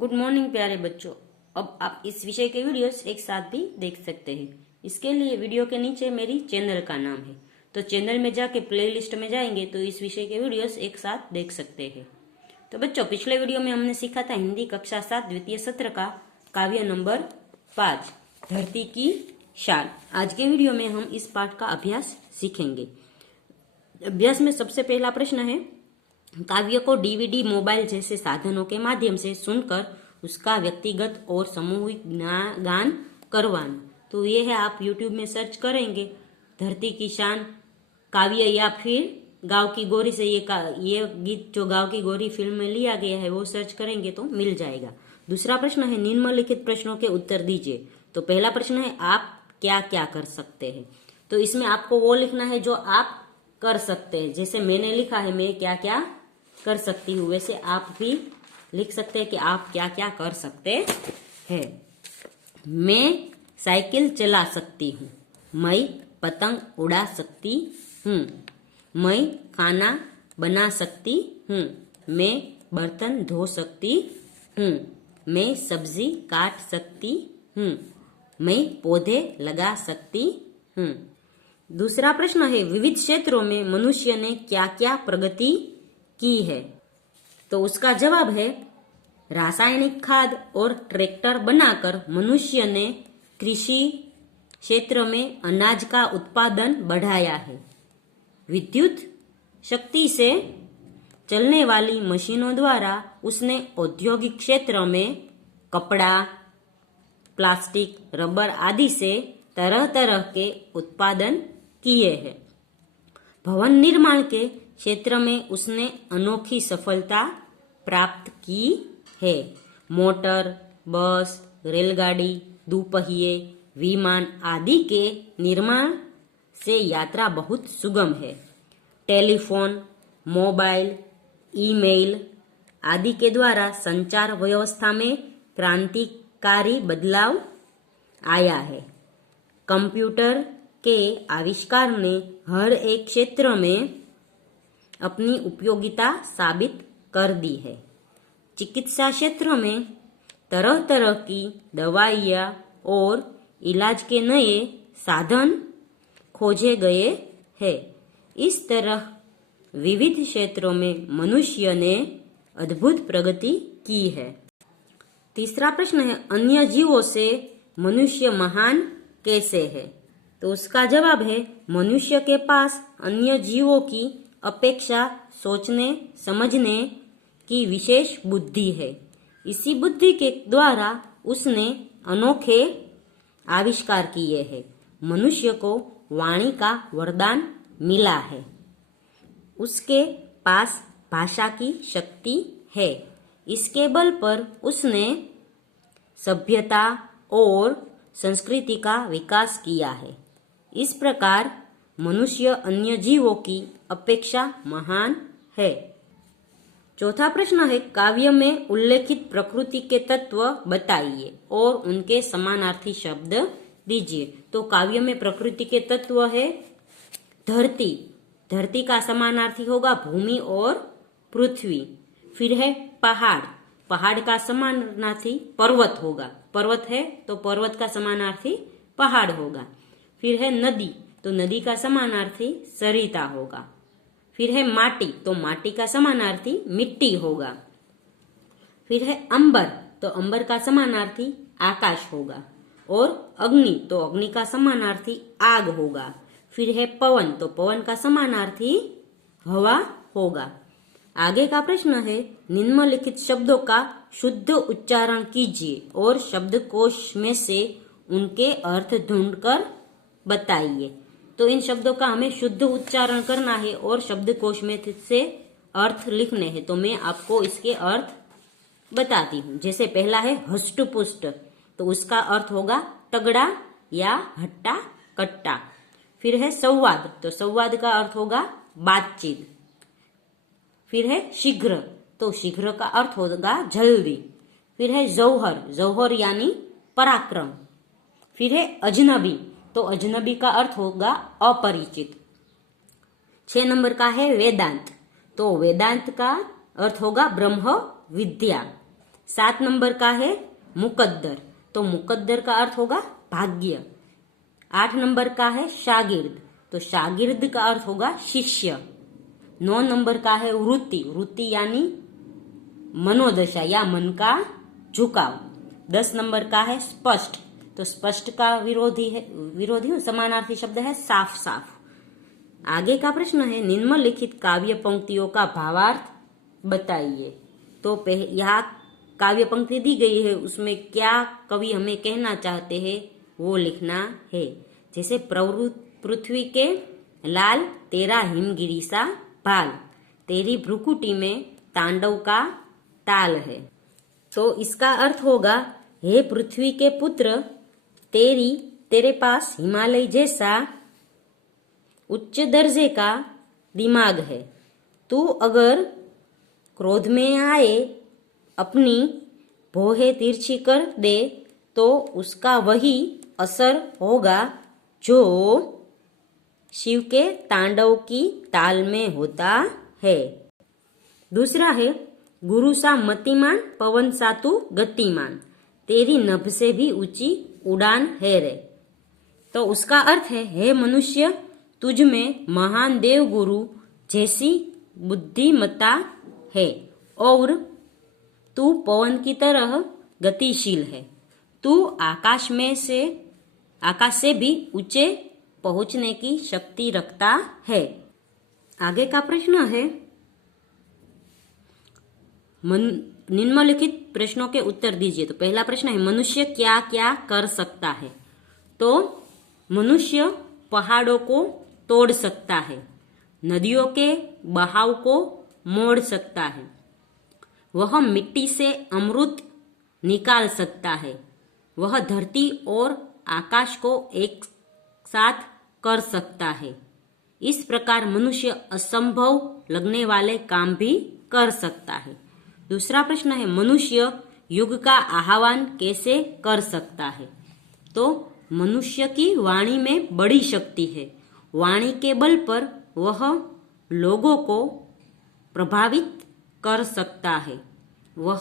Good morning प्यारे बच्चों। अब आप इस विषय के वीडियोस एक साथ भी देख सकते हैं। इसके लिए वीडियो के नीचे मेरी चैनल का नाम है, तो चैनल में जाके प्लेलिस्ट में जाएंगे तो इस विषय के वीडियोस एक साथ देख सकते हैं। तो बच्चों, पिछले वीडियो में हमने सीखा था हिंदी कक्षा 7 द्वितीय सत्र का काव्य नंबर 5 धरती की शान। आज के वीडियो में हम इस पाठ का अभ्यास सीखेंगे। अभ्यास में सबसे पहला प्रश्न है, काव्य को डीवीडी मोबाइल जैसे साधनों के माध्यम से सुनकर उसका व्यक्तिगत और सामूहिक गान करवाना। तो ये है, आप यूट्यूब में सर्च करेंगे धरती की शान काव्य या फिर गांव की गोरी से ये गीत जो गांव की गोरी फिल्म में लिया गया है वो सर्च करेंगे तो मिल जाएगा। दूसरा प्रश्न है, निम्नलिखित प्रश्नों के उत्तर दीजिए। तो पहला प्रश्न है, आप क्या क्या कर सकते हैं। तो इसमें आपको वो लिखना है जो आप कर सकते हैं। जैसे मैंने लिखा है मैं क्या क्या कर सकती हूँ, वैसे आप भी लिख सकते हैं कि आप क्या क्या कर सकते हैं। मैं साइकिल चला सकती हूँ, मैं पतंग उड़ा सकती हूँ, मैं खाना बना सकती हूँ, मैं बर्तन धो सकती हूँ, मैं सब्जी काट सकती हूँ, मैं पौधे लगा सकती हूँ। दूसरा प्रश्न है, विविध क्षेत्रों में मनुष्य ने क्या क्या प्रगति की है। तो उसका जवाब है, रासायनिक खाद और ट्रैक्टर बनाकर मनुष्य ने कृषि क्षेत्र में अनाज का उत्पादन बढ़ाया है। विद्युत शक्ति से चलने वाली मशीनों द्वारा उसने औद्योगिक क्षेत्र में कपड़ा, प्लास्टिक, रबर आदि से तरह तरह के उत्पादन किए हैं। भवन निर्माण के क्षेत्र में उसने अनोखी सफलता प्राप्त की है। मोटर, बस, रेलगाड़ी, दुपहिए, विमान आदि के निर्माण से यात्रा बहुत सुगम है। टेलीफोन, मोबाइल, ईमेल आदि के द्वारा संचार व्यवस्था में क्रांतिकारी बदलाव आया है। कंप्यूटर के आविष्कार ने हर एक क्षेत्र में अपनी उपयोगिता साबित कर दी है। चिकित्सा क्षेत्र में तरह तरह की दवाइयाँ और इलाज के नए साधन खोजे गए हैं। इस तरह विविध क्षेत्रों में मनुष्य ने अद्भुत प्रगति की है। तीसरा प्रश्न है, अन्य जीवों से मनुष्य महान कैसे है। तो उसका जवाब है, मनुष्य के पास अन्य जीवों की अपेक्षा सोचने समझने की विशेष बुद्धि है। इसी बुद्धि के द्वारा उसने अनोखे आविष्कार किए हैं। मनुष्य को वाणी का वरदान मिला है। उसके पास भाषा की शक्ति है। इसके बल पर उसने सभ्यता और संस्कृति का विकास किया है। इस प्रकार मनुष्य अन्य जीवों की अपेक्षा महान है। चौथा प्रश्न है, काव्य में उल्लेखित प्रकृति के तत्व बताइए और उनके समानार्थी शब्द दीजिए। तो काव्य में प्रकृति के तत्व है धरती, धरती का समानार्थी होगा भूमि और पृथ्वी। फिर है पहाड़, पहाड़ का समानार्थी पर्वत होगा, पर्वत है तो पर्वत का समानार्थी पहाड़ होगा। फिर है नदी, तो नदी का समानार्थी सरिता होगा। फिर है माटी, तो माटी का समानार्थी मिट्टी होगा। फिर है अंबर, तो अंबर का समानार्थी आकाश होगा। और अग्नि, तो अग्नि का समानार्थी आग होगा। फिर है पवन, तो पवन का समानार्थी हवा होगा। आगे का प्रश्न है, निम्नलिखित शब्दों का शुद्ध उच्चारण कीजिए और शब्दकोश में से उनके अर्थ ढूंढकर बताइए। तो इन शब्दों का हमें शुद्ध उच्चारण करना है और शब्दकोश में से अर्थ लिखने हैं। तो मैं आपको इसके अर्थ बताती हूँ। जैसे पहला है हष्टपुष्ट, तो उसका अर्थ होगा तगड़ा या हट्टा कट्टा। फिर है संवाद, तो संवाद का अर्थ होगा बातचीत। फिर है शीघ्र, तो शीघ्र का अर्थ होगा जल्दी। फिर है जौहर, जौहर यानी पराक्रम। फिर है अजनबी, तो अजनबी का अर्थ होगा अपरिचित। 6 नंबर का है वेदांत, तो वेदांत का अर्थ होगा ब्रह्म विद्या। 7 नंबर का है मुकद्दर, तो मुकद्दर का अर्थ होगा भाग्य। 8 नंबर का है शागिर्द, तो शागिर्द का अर्थ होगा शिष्य। 9 नंबर का है वृत्ति, वृत्ति यानी मनोदशा या मन का झुकाव। 10 नंबर का है स्पष्ट, तो स्पष्ट का विरोधी समानार्थी शब्द है साफ साफ। आगे का प्रश्न है निम्नलिखित काव्य पंक्तियों का भावार्थ बताइए। तो यहाँ काव्य पंक्ति दी गई है, उसमें क्या कवि हमें कहना चाहते हैं वो लिखना है। जैसे पृथ्वी के लाल तेरा हिमगिरी सा भाल, तेरी भ्रुकुटी में तांडव का ताल है। तो इसका अर्थ होगा हे पृथ्वी के पुत्र, तेरे पास हिमालय जैसा उच्च दर्जे का दिमाग है। तू अगर क्रोध में आए अपनी भौहें तिरछी कर दे तो उसका वही असर होगा जो शिव के तांडव की ताल में होता है। दूसरा है गुरु सा मतिमान पवन सा तू गतिमान, तेरी नभ से भी ऊंची उड़ान है रे। तो उसका अर्थ है हे मनुष्य, तुझ में महान देव गुरु जैसी बुद्धिमत्ता है और तू पवन की तरह गतिशील है। तू आकाश से भी ऊंचे पहुंचने की शक्ति रखता है। आगे का प्रश्न है निम्नलिखित प्रश्नों के उत्तर दीजिए। तो पहला प्रश्न है मनुष्य क्या क्या कर सकता है। तो मनुष्य पहाड़ों को तोड़ सकता है, नदियों के बहाव को मोड़ सकता है, वह मिट्टी से अमृत निकाल सकता है, वह धरती और आकाश को एक साथ कर सकता है। इस प्रकार मनुष्य असंभव लगने वाले काम भी कर सकता है। दूसरा प्रश्न है मनुष्य युग का आह्वान कैसे कर सकता है। तो मनुष्य की वाणी में बड़ी शक्ति है, वाणी के बल पर वह लोगों को प्रभावित कर सकता है, वह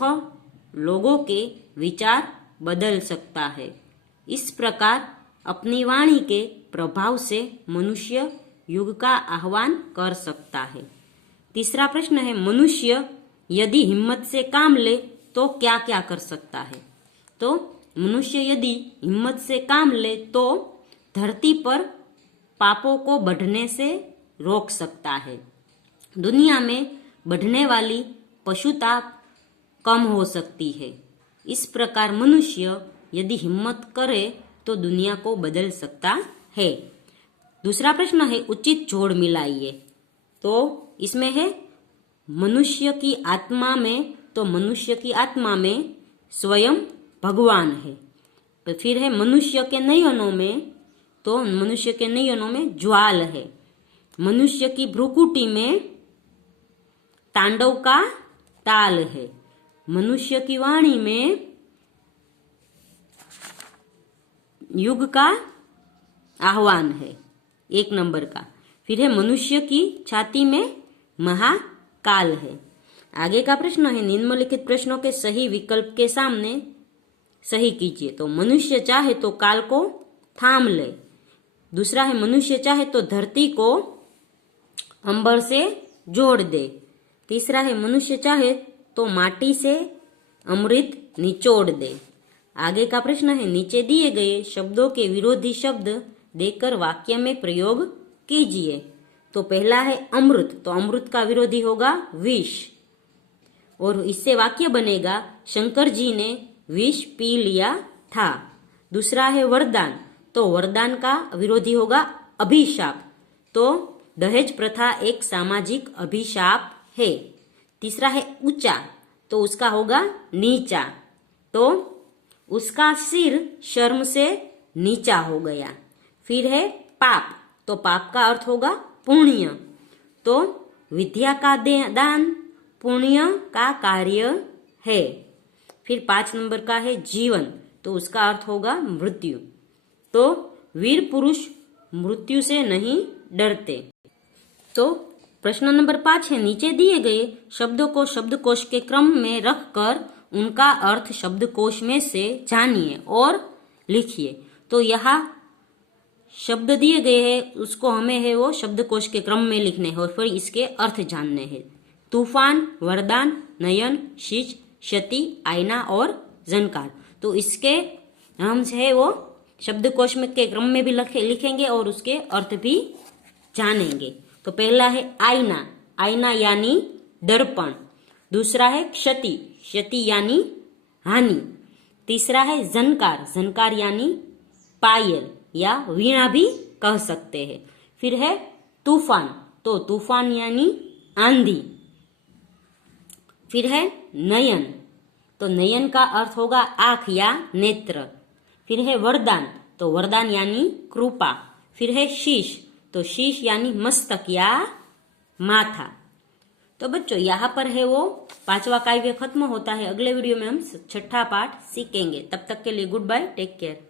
लोगों के विचार बदल सकता है। इस प्रकार अपनी वाणी के प्रभाव से मनुष्य युग का आह्वान कर सकता है। तीसरा प्रश्न है मनुष्य यदि हिम्मत से काम ले तो क्या क्या कर सकता है। तो मनुष्य यदि हिम्मत से काम ले तो धरती पर पापों को बढ़ने से रोक सकता है, दुनिया में बढ़ने वाली पशुता कम हो सकती है। इस प्रकार मनुष्य यदि हिम्मत करे तो दुनिया को बदल सकता है। दूसरा प्रश्न है उचित जोड़ मिलाइए। तो इसमें है मनुष्य की आत्मा में, तो मनुष्य की आत्मा में स्वयं भगवान है। तो फिर है मनुष्य के नयनों में, तो मनुष्य के नयनों में ज्वाल है। मनुष्य की भ्रुकुटी में तांडव का ताल है। मनुष्य की वाणी में युग का आह्वान है, 1 नंबर का। फिर है मनुष्य की छाती में महाकाल है। आगे का प्रश्न है निम्नलिखित प्रश्नों के सही विकल्प के सामने सही कीजिए। तो मनुष्य चाहे तो काल को थाम ले। दूसरा है मनुष्य चाहे तो धरती को अंबर से जोड़ दे। तीसरा है मनुष्य चाहे तो माटी से अमृत निचोड़ दे। आगे का प्रश्न है नीचे दिए गए शब्दों के विरोधी शब्द देकर वाक्य में प्रयोग कीजिए। तो पहला है अमृत, तो अमृत का विरोधी होगा विष, और इससे वाक्य बनेगा शंकर जी ने विष पी लिया था। दूसरा है वरदान, तो वरदान का विरोधी होगा अभिशाप, तो दहेज प्रथा एक सामाजिक अभिशाप है। तीसरा है ऊंचा, तो उसका होगा नीचा, तो उसका सिर शर्म से नीचा हो गया। फिर है पाप, तो पाप का अर्थ होगा पुण्य, तो विद्या का दान पुण्य का कार्य है। फिर 5 नंबर का है जीवन, तो उसका अर्थ होगा मृत्यु, तो वीर पुरुष मृत्यु से नहीं डरते। तो प्रश्न नंबर 5 है नीचे दिए गए शब्दों को शब्दकोश के क्रम में रखकर उनका अर्थ शब्दकोश में से जानिए और लिखिए। तो यहाँ शब्द दिए गए हैं, उसको हमें है वो शब्दकोश के क्रम में लिखने हैं और फिर इसके अर्थ जानने हैं। तूफान, वरदान, नयन, शीश, क्षति, आईना और झनकार। तो इसके हम है वो शब्दकोश में के क्रम में भी लिखेंगे और उसके अर्थ भी जानेंगे। तो पहला है आईना, आईना यानी दर्पण। दूसरा है क्षति, क्षति यानी हानि। तीसरा है झनकार, झनकार यानी पायल या वीणा भी कह सकते हैं। फिर है तूफान, तो तूफान यानी आंधी। फिर है नयन, तो नयन का अर्थ होगा आंख या नेत्र। फिर है वरदान, तो वरदान यानी कृपा। फिर है शीश, तो शीश यानी मस्तक या माथा। तो बच्चों यहाँ पर है वो 5वां काव्य खत्म होता है। अगले वीडियो में हम 6ठा पाठ सीखेंगे। तब तक के लिए गुड बाय, टेक केयर।